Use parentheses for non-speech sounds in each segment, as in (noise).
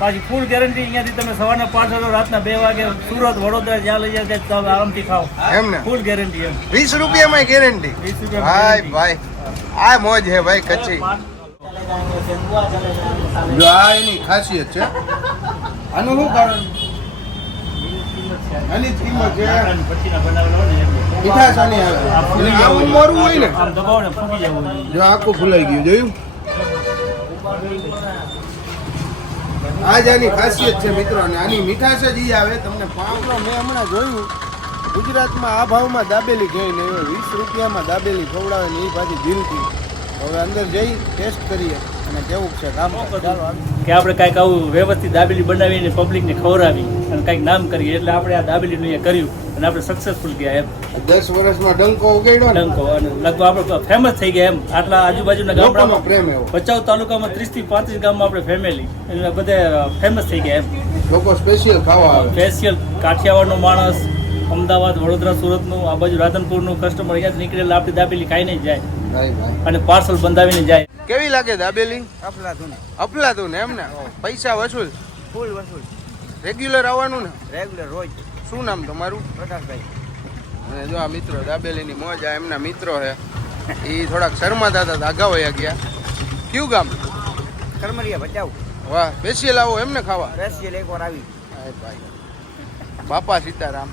પાછી full guarantee અહીંયાથી તમે સવારના પાંચ વાગે રાતના બે વાગે સુરત વડોદરા જ્યાં લઈ જાય ત્યાં તમે આરામથી ખાઓ. એમ ને? ફૂલ ગેરંટી એમ. વીસ રૂપિયામાં ગેરંટી વીસ રૂપિયા ભાઈ ભાઈ આ મોજ હે ભાઈ કચ્છી. જો આ એની ખાસિયત છે. આનું શું કારણ? આની કિંમત છે. પછીના બનાવેલા ને મીઠાશ આની આવે. આવું હોય ને. જો આખું ફૂલાઈ ગયું જોયું? આ જ આની ખાસિયત છે મિત્રો, અને આની મીઠાશ જ ઈ આવે. તમને પાંચનો મેં હમણાં જોયું. ગુજરાતમાં આ ભાવમાં દાબેલી જોઈને વીસ રૂપિયામાં દાબેલી ખવડાવે ને એ પાછી દિલથી. હવે અંદર જઈ ટેસ્ટ કરીએ અને કેવું છે કામ કે આપણે કાંઈક આવું વ્યવસ્થિત દાબેલી બનાવીને પબ્લિકને ખવડાવી અને કાંઈક નામ કરીએ એટલે આપણે આ દાબેલીનું એ કર્યું અને આપણે સક્સેસફુલ ગયા એમ. દસ વર્ષમાં ડંકો ઉગાડ્યો ડંકો અને લગભગ આપણે ફેમસ થઈ ગયા એમ. આટલા આજુબાજુના ગામડામાં પ્રેમ એવો. ભચાઉ તાલુકામાં ત્રીસથી પાંત્રીસ ગામમાં આપણે ફેમિલી એટલે બધે ફેમસ થઈ ગયા એમ. લોકો સ્પેશિયલ ખાવા આવે. સ્પેશિયલ કાઠિયાવાડનો માણસ અમદાવાદ વડોદરા સુરતનું આ બાજુ રાધનપુરનું કસ્ટમર અહીંયા નીકળેલા આપણી દાબેલી ખાઈને નહીં જાય. અને પાર્સલ બંધાવીને જાય. કેવી લાગે દાબેલી? અફલાતું અફલાતું ને એમ ને? પૈસા વસૂલ? ફૂલ વસૂલ. રેગ્યુલર આવવાનું ને? રેગ્યુલર રોજ શું નામ તમારું? પ્રકાશભાઈ અને જો આ મિત્રો દાબેલીની મોજ આ એમના મિત્રો છે. એ થોડાક શરમાતા હતા અગાઉ વયા ગયા. કયું ગામ? કરમરિયા બચાવ. વાહ બેસીએ આવો એમને ખાવા. રશિયલ એકવાર આવી. ભાઈ. બાપા સીતારામ.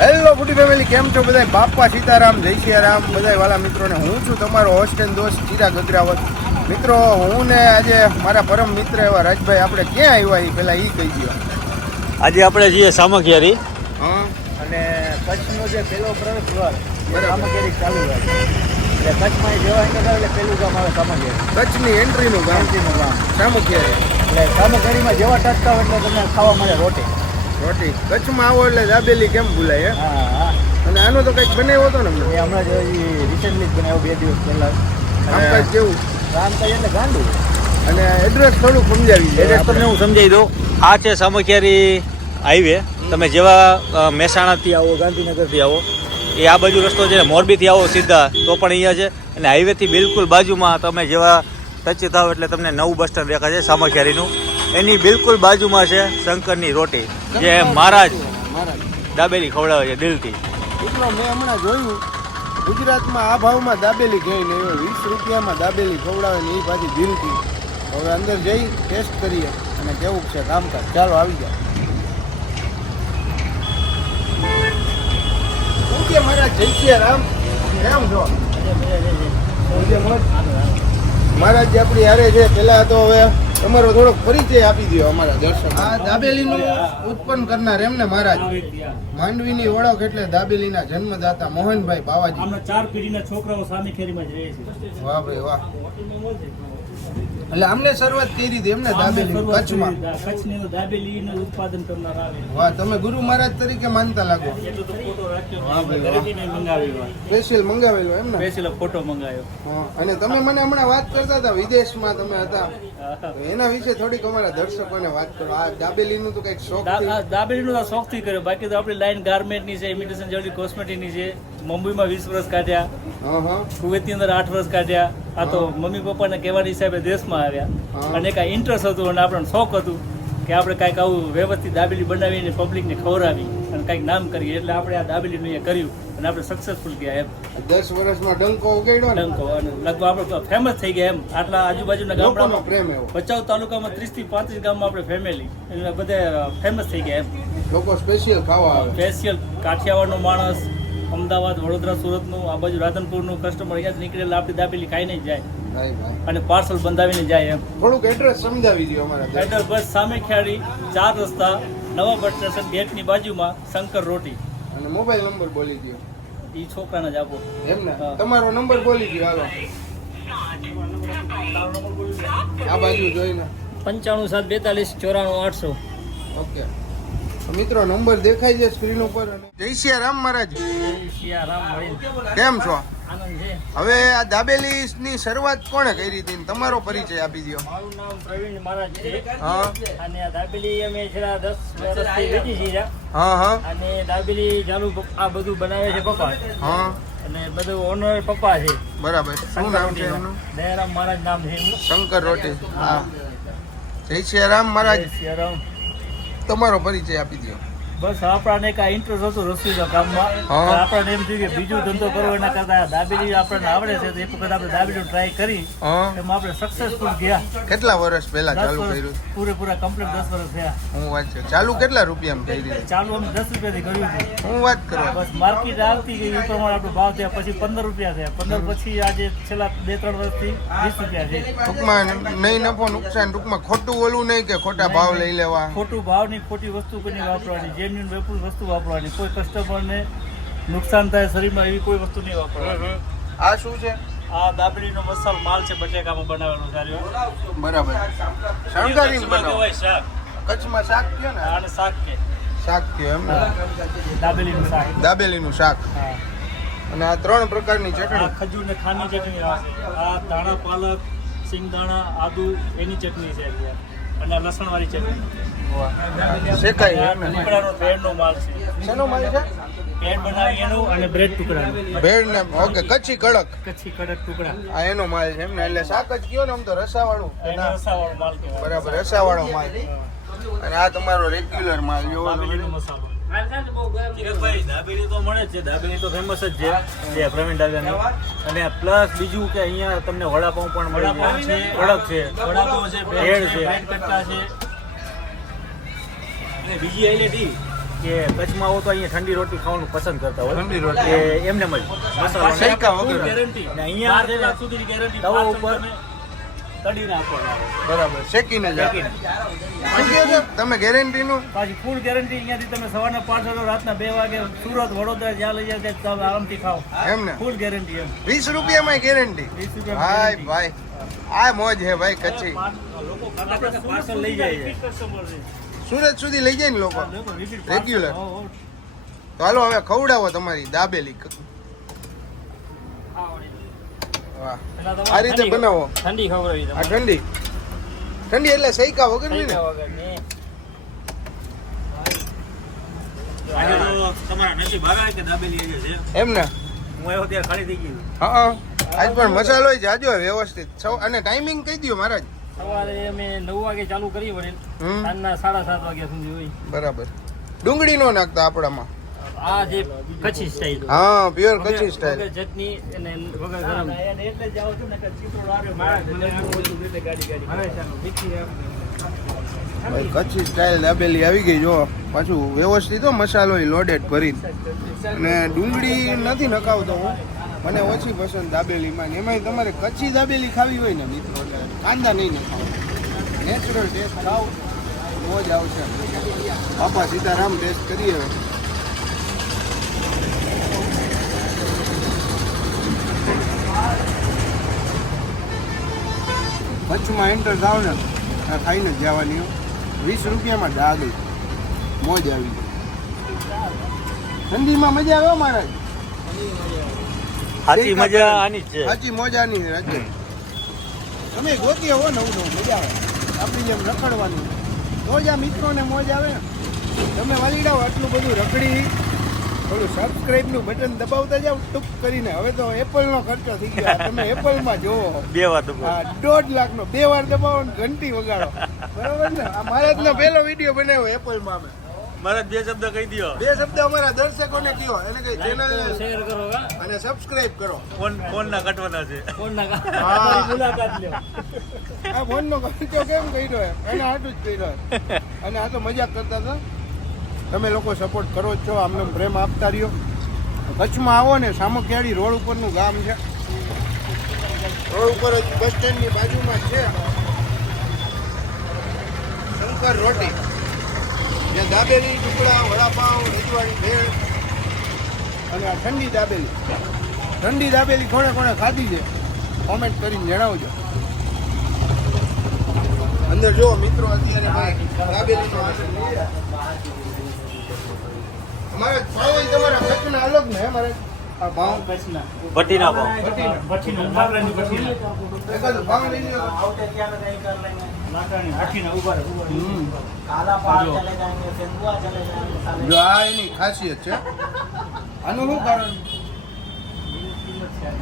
હેલો ગુડી ફેમિલી કેમ છો બધા બાપા સીતારામ જય સિયારામ. બધા વાલા મિત્રોને હું છું તમારો હોસ્ટેલ દોસ્ત ચિરાગ અગ્રાવત મિત્રો હું ને આજે મારા પરમ મિત્ર એવા રાજભાઈ આપણે ક્યાં આવ્યા એ પહેલાં એ કહી દો આજે આપણે જઈએ સામખિયારી. હા. અને કચ્છનો જે પેલો પ્રવેશ દ્વાર. સામગેરી ચાલુ હોય. એટલે કચ્છમાં જેવા નીકળે એટલે પેલું ગામ આવે સામખિયારી. કચ્છની એન્ટ્રીનું ગામ. ગામથીનું ગામ. સામુખિયા એટલે સામખિયારીમાં જેવા ટચતા હોય એટલે તમને ખાવા મળે રોટી રોટી. કચ્છમાં આવો એટલે દાબેલી કેમ ભૂલાય હા? અને આનો તો કંઈક બનાવ્યો હતો ને એ હમણાં જ રિસેન્ટલી જ બનાવ્યો બે દિવસ પહેલાં. કામકાજ કેવું? કામકાજ એટલે ગાંડું. અને એડ્રેસ થોડું સમજાવી એડ્રેસ તમને હું સમજાવી દઉં. આ છે સામખિયારી હાઈવે તમે જેવા મહેસાણાથી આવો ગાંધીનગરથી આવો એ આ બાજુ રસ્તો છે મોરબીથી આવો સીધા તો પણ અહીંયા છે. અને હાઈવેથી બિલકુલ બાજુમાં તમે જેવા ટચ થાવ એટલે તમને નવું બસ સ્ટેન્ડ દેખાશે સામખિયારીનું. એની બિલકુલ બાજુમાં છે શંકરની રોટી. જે મહારાજ દાબેલી ખવડાવે છે દિલથી. એટલો મેં હમણાં જોયું ગુજરાતમાં આ ભાવમાં દાબેલી જોઈને આવ્યો વીસ રૂપિયામાં દાબેલી ખવડાવે ને એ પાછી દિલથી. હવે અંદર જઈ ટેસ્ટ કરીએ અને કેવું છે કામકાજ. ચાલો આવી જાય કે મારા જય શ્રી રામ રામ જો મહારાજ આપણી હારે છે. પેલા તો હવે તમારો થોડોક પરિચય આપી દો અમારા દર્શક. આ દાબેલીનું ઉત્પન્ન કરનાર એમને મહારાજ. માંડવીની ઓળખ એટલે દાબેલીના જન્મદાતા મોહનભાઈ બાવાજી. આમના ચાર પેઢીના છોકરાઓ સામે ખેરીમાં જ રહે છે. વાહ ભાઈ વાહ. એટલે અમને શરૂઆત કરી હતી એમને દાબેલી કચ્છમાં. કચ્છની દાબેલીનું ઉત્પાદન કરનાર આવે. વાહ તમે ગુરુ મહારાજ તરીકે માનતા લાગો. એટલો તો ફોટો રાખ્યો. વાહ ભાઈ વાહ. મંગાવ્યો સ્પેશિયલ મંગાવેલો એમ ને સ્પેશિયલ ફોટો મંગાવ્યો હા. અને તમે મને હમણાં વાત કરતા હતા વિદેશમાં તમે હતા. એના વિશે થોડીક અમારા દર્શકોને વાત કરો. આ દાબેલીનું તો કંઈક શોખ દાબેલીનું તો શોખથી કર્યો. બાકી તો આપણી લાઈન ગાર્મેન્ટની છે ઇમિટેશન જ્વેલરી કોસ્મેટિકની છે. મુંબઈમાં વીસ વર્ષ કાઢ્યા. કુવેતની અંદર આઠ વર્ષ કાઢ્યા. આ તો મમ્મી પપ્પાને કહેવાની હિસાબે દેશમાં આવ્યા. અને કાંઈ ઇન્ટરેસ્ટ હતું અને આપણને શોખ હતું કે આપણે કાંઈક આવું વ્યવસ્થિત દાબેલી બનાવીને પબ્લિકને ખવડાવી. કાંઈક નામ કરીએ એટલે આપણે આ દાબેલીનું અહીંયા કર્યું અને આપણે સક્સેસફુલ ગયા એમ. દસ વર્ષમાં ડંકો ઉગાડ્યો ડંકો અને લગભગ આપણે ફેમસ થઈ ગયા એમ. આટલા આજુબાજુના ગામડામાં પ્રેમ એવો. ભચાઉ તાલુકામાં ત્રીસથી પાંત્રીસ ગામમાં આપણે ફેમિલી એટલે બધે ફેમસ થઈ ગયા એમ. લોકો સ્પેશિયલ ખાવા આવે. સ્પેશિયલ કાઠિયાવાડનો માણસ અમદાવાદ વડોદરા સુરતનું આ બાજુ રાધનપુરનું કસ્ટમર અહીંયા જ નીકળેલા આપણી દાબેલી ખાઈને નહીં જાય. અને પાર્સલ બંધાવીને જાય એમ. થોડુંક એડ્રેસ સમજાવી દો અમારા એડ્રેસ બસ સામે ખેડી ચાર રસ્તા નવા બસ સ્ટેશન ગેટની બાજુમાં શંકર રોટી. અને મોબાઈલ નંબર બોલી દો એ છોકરાને જ આપો. એમ ને? તમારો નંબર બોલી દો હાલો. આ બાજુ જોઈને. પંચાણું સાત બેતાલીસ ચોરાણું આઠસો. ઓકે મિત્રો નંબર દેખાય છે સ્ક્રીન ઉપર જય શ્રી રામ મહારાજ સિયારામ રામ કેમ છે? હવે આ દાબેલી ની શરૂઆત કોણે કરી હતી? ને તમારો પરિચય આપી દો મારું નામ પ્રવીણ મહારાજ છે. હા. અને આ દાબેલી અમે છેલ્લા દસ વર્ષથી વેચી છે હા હા. અને દાબેલી ચાલુ આ બધું બનાવે છે પપ્પા. હા. અને બધું ઓનર પપ્પા છે. બરાબર. શું નામ છે એમનું? દયારામ મહારાજ નામ છે એમનું. શંકર રોટી. હા. જય શ્રી રામ મહારાજ. જય રામ. તમારો પરિચય આપી દો બસ આપણને એક આ ઇન્ટરેસ્ટ હતો રસોઈના કામમાં. આપણને એમ થયું કે બીજો ધંધો કરવો એના કરતા દાબેલી આપણને આવડે છે તો એક વખત આપણે દાબેલી ટ્રાય કરી. એમાં આપણે સક્સેસફુલ ગયા. કેટલા વર્ષ પહેલા ચાલુ કર્યું? પૂરેપૂરા કમ્પ્લીટ દસ વર્ષ થયા. હું વાત છે. ચાલુ કેટલા રૂપિયામાં કરી ચાલુ અમે દસ રૂપિયાથી કર્યું છે. હું વાત કરો. બસ માર્કેટ આવતી ગઈ એ પ્રમાણે આપણો ભાવ થયા પછી પંદર રૂપિયા થયા. પંદર પછી આજે છેલ્લા બે ત્રણ વર્ષથી વીસ રૂપિયા છે. ટૂંકમાં નહીં નફો નુકસાન ટૂંકમાં ખોટું ઓલું નહીં કે ખોટા ભાવ લઈ લેવા. ખોટું ભાવની ખોટી વસ્તુ કોઈ વાપરવાની. વાપરવાની જેન્યુન વેપુલ વસ્તુ વાપરવાની. કોઈ કસ્ટમરને નુકસાન થાય શરીરમાં એવી કોઈ વસ્તુ નહીં વાપરવાની. આ શું છે? આ દાબેલીનો મસાલો માલ છે બટેકામાં બનાવેલો સારી બરાબર. શણગારી બનાવો. શાક. કચ્છમાં શાક કયો ને? આને શાક કે શાક કે એમ દાબેલીનું શાક. દાબેલીનું શાક. હા. અને આ ત્રણ પ્રકારની ચટણી. ખજૂર ને ખાંડની ચટણી આ ધાણા પાલક સિંગદાણા આદુ એની ચટણી છે. અને લસણવાળી ચટણી. શેકાય ટુકડાનો બ્રેડનો માલ છે. શેનો માલ છે? પેટ બનાવી એનું અને બ્રેડ ટુકડાનું. ભેળ ને ઓકે કચ્છી કડક. કચ્છી કડક ટુકડા. આ એનો માલ છે એમ ને એટલે શાક જ કયો ને આમ તો રસાવાળું. રસાવાળો માલ બરાબર રસાવાળો માલ. અને આ તમારો રેગ્યુલર માલ જોવો મસાલો. ચિરાગભાઈ, દાબેલી તો મળે છે. દાબેલી તો ફેમસ જ છે. જે પ્રવીણ દાદાની અને પ્લસ બીજું કે અહીંયા તમને વડાપાઉં પણ મળે છે કડક છે. વડાપાઉં છે ભેળ છે. કટ્ટા છે. અને બીજી હાઈલાઇટ કે કચ્છમાં આવો તો અહીંયા ઠંડી રોટી ખાવાનું પસંદ કરતા હોય. ઠંડી રોટી. એમને મળી. મસાલો. ગેરંટી અહીંયા ગેરંટી તવા ઉપર બરાબર. શેકીને? તમે ગેરંટીનું? પાછી ફૂલ ગેરંટી અહીંયાથી તમે સવારના પાંચ વાગે રાતના બે વાગે સુરત વડોદરા જ્યાં લઈ જાય તમે આરામથી ખાઓ. એમ ને? ફૂલ ગેરંટી એમ. વીસ રૂપિયામાં ગેરંટી 20 રૂપિયામાં ભાઈ ભાઈ. આ મોજ હે ભાઈ કચ્છી. લોકો પાર્સલ લઈ જાય સુરત સુધી લઈ જાય ને લોકો? રેગ્યુલર. તો હાલો હવે ખવડાવો તમારી દાબેલી આ રીતે બનાવો. ઠંડી ખવડાવી આ ઠંડી. ઠંડી એટલે સૈકા વગર ને? તમારા નસીબ ભાગા કે દાબેલી એ છે? એમ ને? હું આવ્યો ત્યારે ખાલી થઈ ગયું હા આજ પણ મસાલો જાજો વ્યવસ્થિત. સૌ અને ટાઈમિંગ કહી દો મહારાજ. સવારે અમે નવ વાગે ચાલુ કરી સાંજના સાડા સાત વાગ્યા સુધી હોય. બરાબર. ડુંગળી નો નાખતા આપણામાં. આ જે કચ્છી સ્ટાઈલ હા પ્યોર કચ્છી સ્ટાઈલ ચટણી અને વગર ગરમ. એટલે જાવ છો ને આવ્યો મારા ગાડી ગાડી કચ્છી સ્ટાઈલ દાબેલી આવી ગઈ જો. પાછું વ્યવસ્થિત મસાલો લોડેડ ભરી અને ડુંગળી નથી નખાવતો હું. મને ઓછી પસંદ દાબેલીમાં. એમાંય તમારે કચ્છી દાબેલી ખાવી હોય ને મિત્રો કાંદા નહીં નખાવ નેચરલ ટેસ્ટ ખાવ મોજ આવશે. બાપા સીતારામ ટેસ્ટ કરીએ કચ્છમાં એન્ટર થાવ ને ખાઈને જ જવાની. વીસ રૂપિયામાં ડાગી મોજ આવી ઠંડીમાં મજા આવે મહારાજ. સાચી મજા આની છે. સાચી મોજાની છે તમે ગોતી હો નવું નવું મજા આવે. આપણી જેમ રખડવાનું. તો જ આ મિત્રોને મોજ આવે. તમે વાલીડાઓ આટલું બધું રખડી. થોડું સબસ્ક્રાઇબનું બટન દબાવતા જાવ ટૂંક કરીને. હવે તો એપલનો ખર્ચો થઈ ગયો. તમે એપલમાં જોવો બે વાર હા દોઢ લાખનો. બે વાર દબાવો ને ઘંટી વગાડો. બરાબર ને? આ મહારાજનો પહેલો વીડિયો બનાવ્યો એપલમાં અમે. મારા બે શબ્દ કહી દો બે શબ્દ અમારા દર્શકોને કહો એને કઈ ચેનલ શેર કરો અને સબસ્ક્રાઇબ કરો. ફોન ફોન ના કટવાના છે. ફોન ના હા. મુલાકાત લ્યો. આ ફોનનો ખર્ચો કેમ કર્યો હે એને આટલું જ કર્યો (laughs) અને આ તો મજાક કરતા હતા. તમે લોકો સપોર્ટ કરો જ છો, આમને પ્રેમ આપતા રહ્યો. કચ્છમાં આવો ને, સામખિયાળી રોડ ઉપરનું ગામ છે. રોડ ઉપર જ બસ સ્ટેન્ડની બાજુમાં છે. શંકર રોટી. જ્યાં દાબેલી ટુકડા વડાપાઉં રજવાડી, ભેળ અને આ ઠંડી દાબેલી. ઠંડી દાબેલી કોણે કોણે ખાધી છે. કોમેન્ટ કરીને જણાવજો. અંદર જો મિત્રો, અત્યારે દાબેલી અમારે ભાવ તમારા કચ્છના અલગ ને હે મારે? આ ભાવ કચ્છના. ભટ્ટીના ભાવ. ઊભા રહે. જો. જો આ એની ખાસિયત છે. આનું શું કારણ?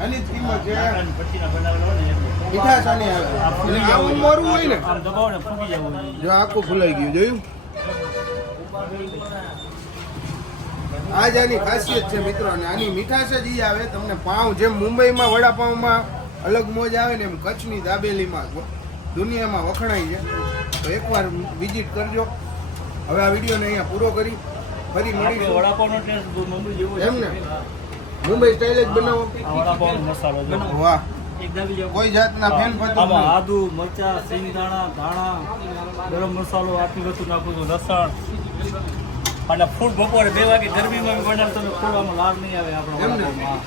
આની કિંમત છે. નાકાની પટ્ટીના ને મીઠાશ આની આવે. હોય. ને. આમ ફૂટી જવું જો આખું ફૂલાઈ ગયું. જોયું? આ જ આની ખાસિયત છે મિત્રો અને આની મીઠાશ જ ઈ આવે. તમને પાઉં જેમ મુંબઈમાં વડાપાઉંમાં અલગ મોજ આવે ને એમ કચ્છની દાબેલીમાં દુનિયામાં વખણાય છે. તો એકવાર વિઝિટ કરજો. હવે આ વિડીયોને અહીંયા પૂરો કરી. ફરી મળીશું. ટેસ્ટ મુંબઈ જેવો એમ ને? મુંબઈ સ્ટાઇલ જ બનાવો. મસાલો વાહ. કોઈ જાતના ફેન ફતું આદુ મરચા સિંગદાણા ધાણા ગરમ મસાલો આટલું બધું નાખું છું. લસણ. અને ફૂલ બપોરે બે વાગે ગરમીમાં બી બનાવ તમે ખોલવામાં લાર નહીં આવે આપણા એમ ને? વડાપાવમાં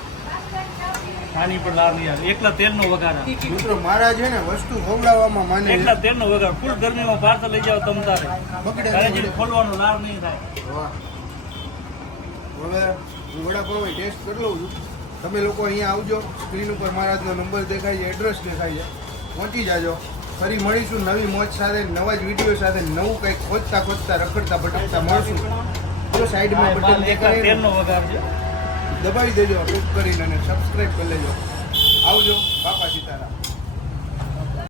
પણ લાર નહીં આવે. એકલા તેલનો વઘાર. મિત્રો મારા છે ને વસ્તુ ખવડાવવામાં માને એકલા તેલનો વઘાર. ફૂલ ગરમીમાં પાર્સલ લઈ જાઓ તમ તારે. બગડે નહીં. ખોલવાનો લાર નહીં થાય. હવે હું વડાપાઉં ટેસ્ટ કરી લઉં છું. તમે લોકો અહીંયા આવજો. સ્ક્રીન ઉપર મારા હાથનો નંબર દેખાય છે એડ્રેસ દેખાય છે. પહોંચી જાજો. ફરી મળીશું નવી મોજ સાથે નવા જ વીડિયો સાથે નવું કંઈક ખોજતા ખોજતા રખડતા ભટકતા મળશું. જો સાઈડમાં બટન દેખાય દબાવી દેજો ક્લિક કરીને અને સબસ્ક્રાઈબ કરી લેજો. આવજો બાપા સીતારામ.